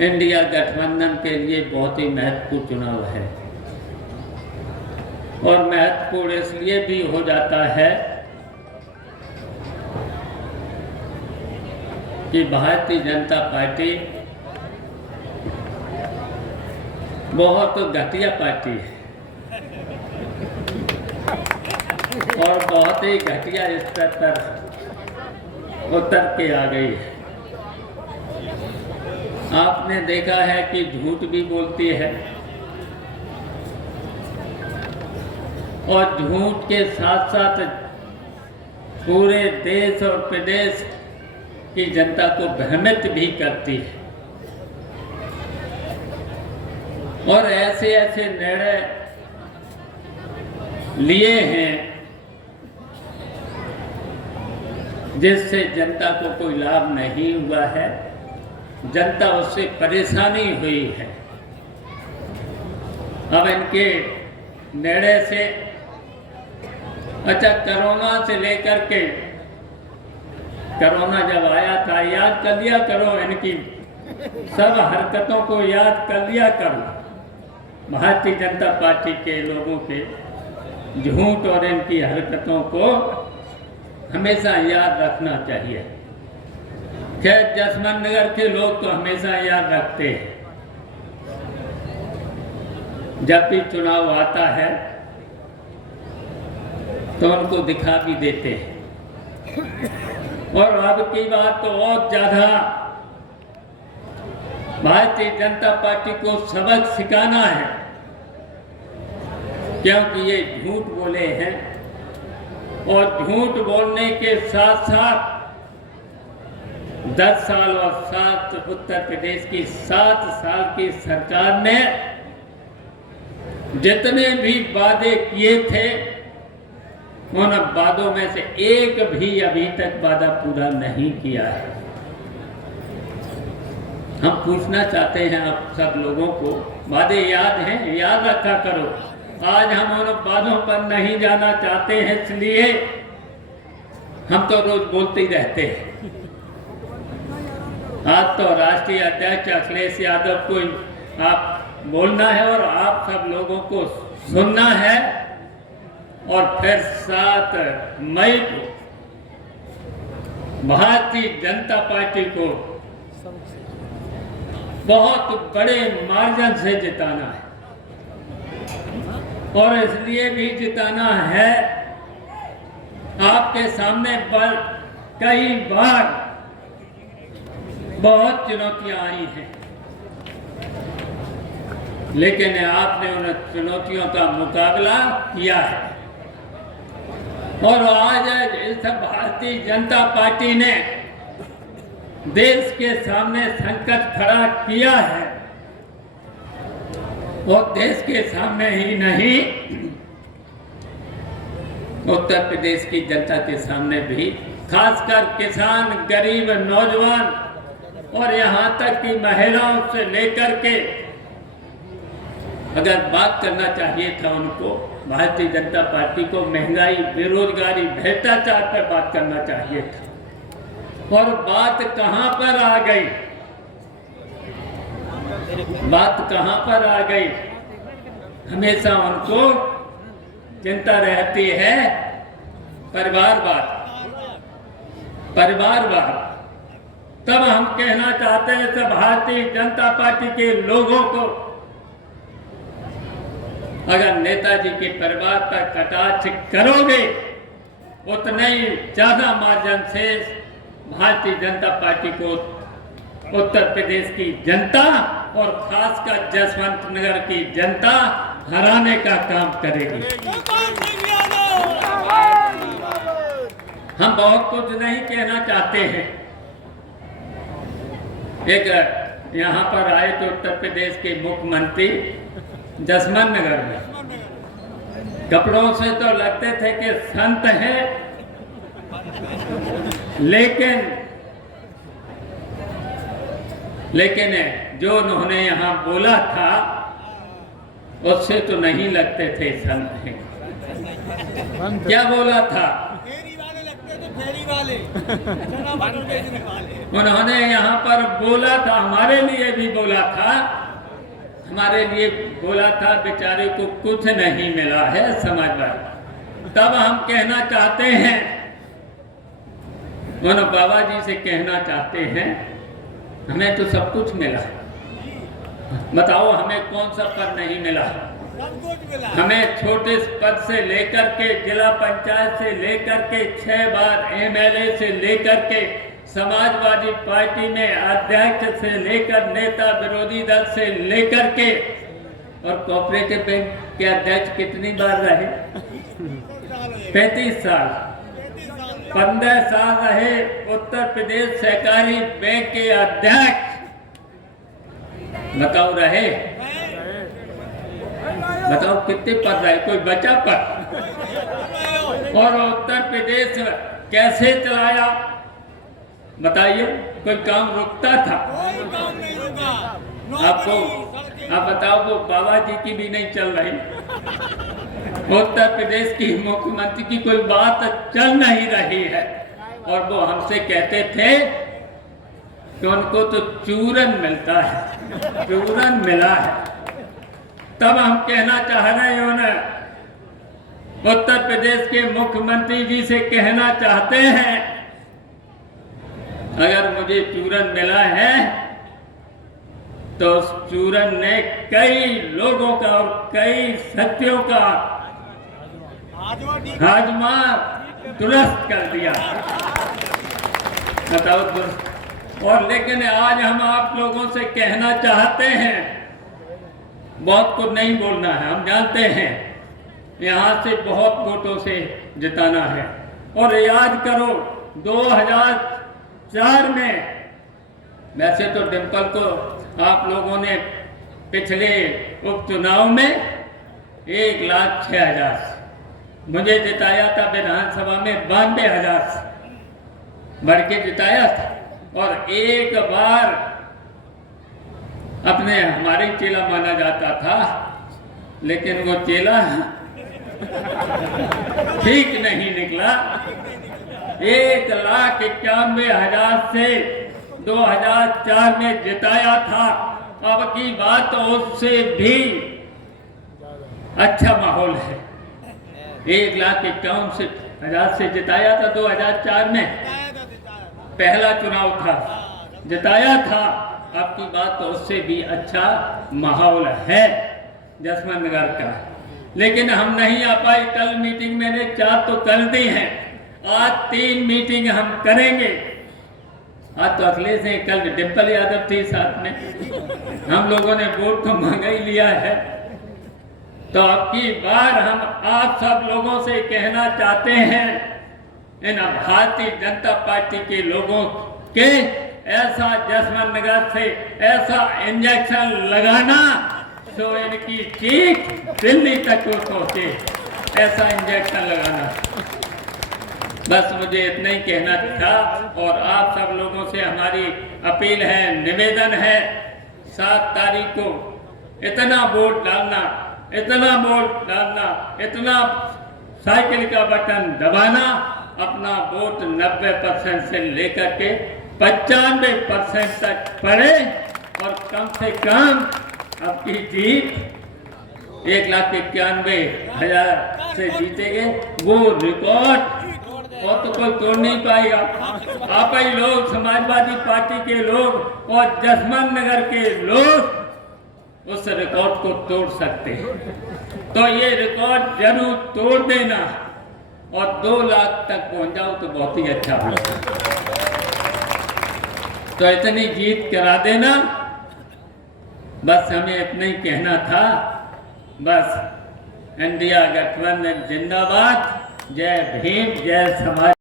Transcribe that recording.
India गठबंधन के लिए बहुत ही महत्वपूर्ण चुनाव है और महत्वपूर्ण इसलिए भी हो जाता है कि भारतीय जनता पार्टी बहुत घटिया पार्टी है और बहुत ही घटिया स्तर पर उतर के आ गई है। आपने देखा है कि झूठ भी बोलती है और झूठ के साथ साथ पूरे देश और प्रदेश की जनता को भ्रमित भी करती है और ऐसे ऐसे निर्णय लिए हैं जिससे जनता को कोई लाभ नहीं हुआ है, जनता उससे परेशानी हुई है। अब इनके निर्णय से अच्छा कोरोना से लेकर के कोरोना जब आया था याद कर लिया करो, इनकी सब हरकतों को याद कर लिया करो। भारतीय जनता पार्टी के लोगों के झूठ और इनकी हरकतों को हमेशा याद रखना चाहिए। खैर जसवंत नगर के लोग तो हमेशा याद रखते हैं, जब भी चुनाव आता है तो उनको दिखा भी देते हैं और अब की बात तो और ज्यादा भारतीय जनता पार्टी को सबक सिखाना है, क्योंकि ये झूठ बोले हैं और झूठ बोलने के साथ साथ 10 साल और 7 उत्तर प्रदेश की 7 साल की सरकार ने जितने भी वादे किए थे उन वादों में से एक भी अभी तक वादा पूरा नहीं किया है। हम पूछना चाहते हैं आप सब लोगों को, वादे याद हैं? याद रखा करो। आज हम उन वादों पर नहीं जाना चाहते हैं, इसलिए हम तो रोज बोलते ही रहते हैं। आज तो राष्ट्रीय अध्यक्ष अखिलेश यादव को आप बोलना है और आप सब लोगों को सुनना है और फिर 7 मई को भारतीय जनता पार्टी को बहुत बड़े मार्जिन से जिताना है और इसलिए भी जिताना है, आपके सामने पर कई बार बहुत चुनौतियां आई हैं, लेकिन आपने उन चुनौतियों का मुकाबला किया है और आज इस भारतीय जनता पार्टी ने देश के सामने संकट खड़ा किया है और देश के सामने ही नहीं उत्तर प्रदेश की जनता के सामने भी, खासकर किसान, गरीब, नौजवान और यहाँ तक कि महिलाओं से लेकर के अगर बात करना चाहिए था उनको, भारतीय जनता पार्टी को महंगाई, बेरोजगारी, भ्रष्टाचार पर बात करना चाहिए था और बात कहां पर आ गई? बात कहां पर आ गई? हमेशा उनको चिंता रहती है परिवारवाद। तब हम कहना चाहते हैं सब भारतीय जनता पार्टी के लोगों को, अगर नेताजी के परिवार पर कटाक्ष करोगे उतने ही ज्यादा मार्जिन से भारतीय जनता पार्टी को उत्तर प्रदेश की जनता और खासकर जसवंत नगर की जनता हराने का काम करेगी। हम बहुत कुछ नहीं कहना चाहते हैं। एक यहाँ पर आए तो उत्तर प्रदेश के मुख्यमंत्री जसवंत नगर में, कपड़ों से तो लगते थे कि संत हैं, लेकिन जो उन्होंने यहाँ बोला था उससे तो नहीं लगते थे संत हैं। क्या बोला था? फेरी वाले, चना मटर बेचने वाले। उन्होंने यहाँ पर बोला था, हमारे लिए भी बोला था, हमारे लिए बोला था, बेचारे को कुछ नहीं मिला है समाजवादी। तब हम कहना चाहते हैं, उन बाबा जी से कहना चाहते हैं, हमें तो सब कुछ मिला, बताओ हमें कौन सा पद नहीं मिला? हमें छोटे पद से लेकर के जिला पंचायत से लेकर के 6 बार एमएलए से लेकर के समाजवादी पार्टी में अध्यक्ष से लेकर नेता विरोधी दल से लेकर के, और कोऑपरेटिव बैंक के अध्यक्ष कितनी बार रहे? 35 साल। 15 साल रहे उत्तर प्रदेश सहकारी बैंक के अध्यक्ष, बताओ रहे? बताओ कितने पद रहे? कोई बचा पद? और उत्तर प्रदेश कैसे चलाया बताइए? कोई काम रुकता था? आपको आप बताओ, वो बाबा जी की भी नहीं चल रही, उत्तर प्रदेश की मुख्यमंत्री की कोई बात चल नहीं रही है, और वो हमसे कहते थे कि उनको तो चूरन मिलता है, चूरन मिला है। तब हम कहना चाह रहे हैं, उन्हें उत्तर प्रदेश के मुख्यमंत्री जी से कहना चाहते हैं, अगर मुझे चूरन मिला है तो उस चूरन ने कई लोगों का और कई सत्यों का हाजमा दुरुस्त कर दिया, बताओ दुरुस्त। और लेकिन आज हम आप लोगों से कहना चाहते हैं, बहुत कुछ नहीं बोलना है, हम जानते हैं यहाँ से बहुत वोटों से जिताना है। और याद करो 2004 में, वैसे तो डिम्पल को आप लोगों ने पिछले उपचुनाव में 1,06,000 से, मुझे जिताया था विधानसभा में 92,000 से बढ़ के जिताया था। और एक बार अपने हमारे चेला माना जाता था, लेकिन वो चेला ठीक नहीं निकला। 1,91,000 से 2004 में जिताया था। अब की बात उससे भी अच्छा माहौल है। 1,51,000 से जिताया था 2004 में, पहला चुनाव था, जिताया था। अब की बात तो उससे भी अच्छा माहौल है जसवंत नगर का, लेकिन हम नहीं आ पाए। कल मीटिंग मैंने 4 तो कर दी हैं, आज 3 मीटिंग हम करेंगे। आज तो अखिलेश है, कल डिम्पल यादव थी साथ में, हम लोगों ने वोट तो मांगा ही लिया है। तो अब की बार हम आप सब लोगों से कहना चाहते हैं, इन भारतीय जनता पार्टी के लोगों के ऐसा जसवंत नगर से ऐसा इंजेक्शन लगाना तो इनकी चीख दिल्ली तक को पहुंचे, ऐसा इंजेक्शन लगाना। बस मुझे इतना ही कहना था। और आप सब लोगों से हमारी अपील है, निवेदन है, 7 तारीख को इतना वोट डालना, इतना वोट डालना, इतना साइकिल का बटन दबाना, अपना वोट 90% से लेकर के 95% तक पड़े, और कम से कम आपकी जीत 1,91,000 से जीतेंगे। वो रिकॉर्ड और तो कोई तोड़ नहीं पाएगा। आप ही लोग, समाजवादी पार्टी के लोग और जसवंत नगर के लोग उस रिकॉर्ड को तोड़ सकते हैं। तो ये रिकॉर्ड जरूर तोड़ देना, और 2 लाख तक पहुंच जाओ तो बहुत ही अच्छा होगा। तो इतनी जीत करा देना, बस हमें इतना ही कहना था। बस इंडिया गठबंधन जिंदाबाद। जय भीम, जय समाज।